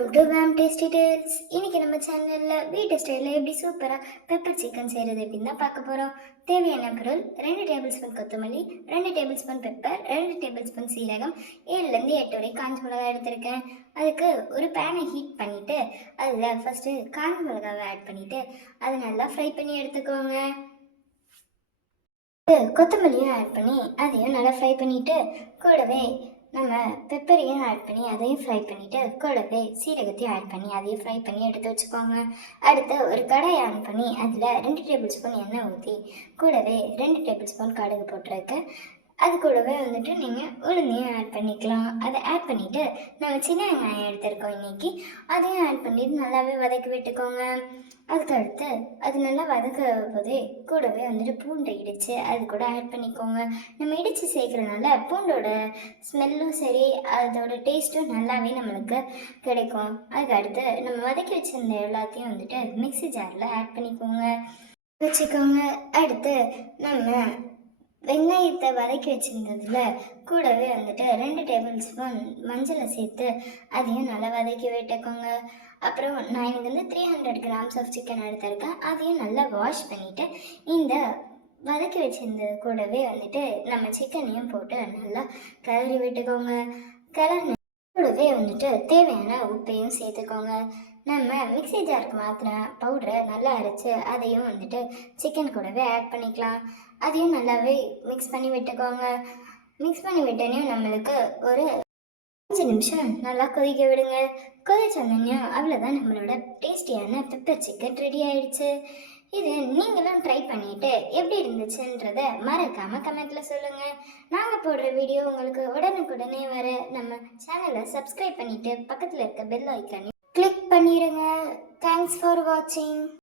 To ma'am tasty tales. இன்னைக்கு நம்ம சேனலில் வீட்டு ஸ்டைலில் எப்படி சூப்பராக பெப்பர் சிக்கன் செய்கிறது எப்படின்னு தான் பார்க்க போகிறோம். தேவையான பொருள் 2 டேபிள் ஸ்பூன் கொத்தமல்லி, 2 table spoon pepper, 2 table spoon சீரகம், 7லேருந்து 8 வரை காஞ்ச மிளகாய் எடுத்திருக்கேன். அதுக்கு ஒரு பேனை ஹீட் பண்ணிவிட்டு அதில் ஃபஸ்ட்டு காஞ்ச மிளகாவை ஆட் பண்ணிவிட்டு அதை நல்லா ஃப்ரை பண்ணி எடுத்துக்கோங்க. கொத்தமல்லியும் ஆட் பண்ணி அதையும் நல்லா ஃப்ரை பண்ணிவிட்டு கூடவே நம்ம பெப்பரையும் ஆட் பண்ணி அதையும் ஃப்ரை பண்ணிவிட்டு கூடவே சீரகத்தையும் ஆட் பண்ணி அதையும் ஃப்ரை பண்ணி எடுத்து வச்சுக்கோங்க. அடுத்து ஒரு கடாயை ஆன் பண்ணி அதில் 2 டேபிள் ஸ்பூன் எண்ணெய் ஊற்றி கூடவே 2 டேபிள் ஸ்பூன் கடுகு போட்டிருக்கேன். அது கூடவே வந்துட்டு நீங்கள் உளுந்தையும் ஆட் பண்ணிக்கலாம். அதை ஆட் பண்ணிவிட்டு நம்ம சின்ன வெங்காயம் எடுத்துருக்கோம் இன்றைக்கி, அதையும் ஆட் பண்ணிவிட்டு நல்லாவே வதக்கி விட்டுக்கோங்க. அதுக்கடுத்து அது நல்லா வதக்க போதே கூடவே வந்துட்டு பூண்டை இடித்து அது கூட ஆட் பண்ணிக்கோங்க. நம்ம இடித்து சேர்க்குறதுனால பூண்டோட ஸ்மெல்லும் சரி அதோட டேஸ்ட்டும் நல்லாவே நம்மளுக்கு கிடைக்கும். அதுக்கடுத்து நம்ம வதக்கி வச்சுருந்த எல்லாத்தையும் வந்துட்டு மிக்ஸி ஜாரில் ஆட் பண்ணிக்கோங்க வச்சுக்கோங்க. அடுத்து நம்ம வெங்காயத்தை வதக்கி வச்சுருந்ததில் கூடவே வந்துட்டு 2 டேபிள் ஸ்பூன் மஞ்சளை சேர்த்து அதையும் நல்லா வதக்கி விட்டுக்கோங்க. அப்புறம் நான் எனக்கு வந்து 300 கிராம்ஸ் ஆஃப் சிக்கன் எடுத்திருக்கேன். அதையும் நல்லா வாஷ் பண்ணிவிட்டு இந்த வதக்கி வச்சுருந்தது கூடவே வந்துட்டு நம்ம சிக்கனையும் போட்டு நல்லா கிளறி விட்டுக்கோங்க. கிளறி கூடவே வந்துட்டு தேவையான உப்பையும் சேர்த்துக்கோங்க. நம்ம மிக்ஸி ஜாருக்கு மாற்றின பவுடரை நல்லா அரைச்சி அதையும் வந்துட்டு சிக்கன் கூடவே ஆட் பண்ணிக்கலாம். அதையும் நல்லாவே மிக்ஸ் பண்ணி விட்டுக்கோங்க. மிக்ஸ் பண்ணி விட்டோன்னே நம்மளுக்கு ஒரு 5 நிமிஷம் நல்லா கொதிக்க விடுங்க. கொதிச்சு வந்தோடனே அவ்வளோதான், நம்மளோட டேஸ்டியான பெப்பர் சிக்கன் ரெடி ஆயிடுச்சு. இது நீங்களும் ட்ரை பண்ணிவிட்டு எப்படி இருந்துச்சுன்றதை மறக்காமல் கமெண்ட்டில் சொல்லுங்கள். நாங்கள் போடுற வீடியோ உங்களுக்கு உடனுக்குடனே வர நம்ம சேனலை சப்ஸ்கிரைப் பண்ணிவிட்டு பக்கத்தில் இருக்க பெல் ஐக்கானையும் கிளிக் பண்ணிடுங்க. தேங்க்ஸ் ஃபார் வாட்சிங்.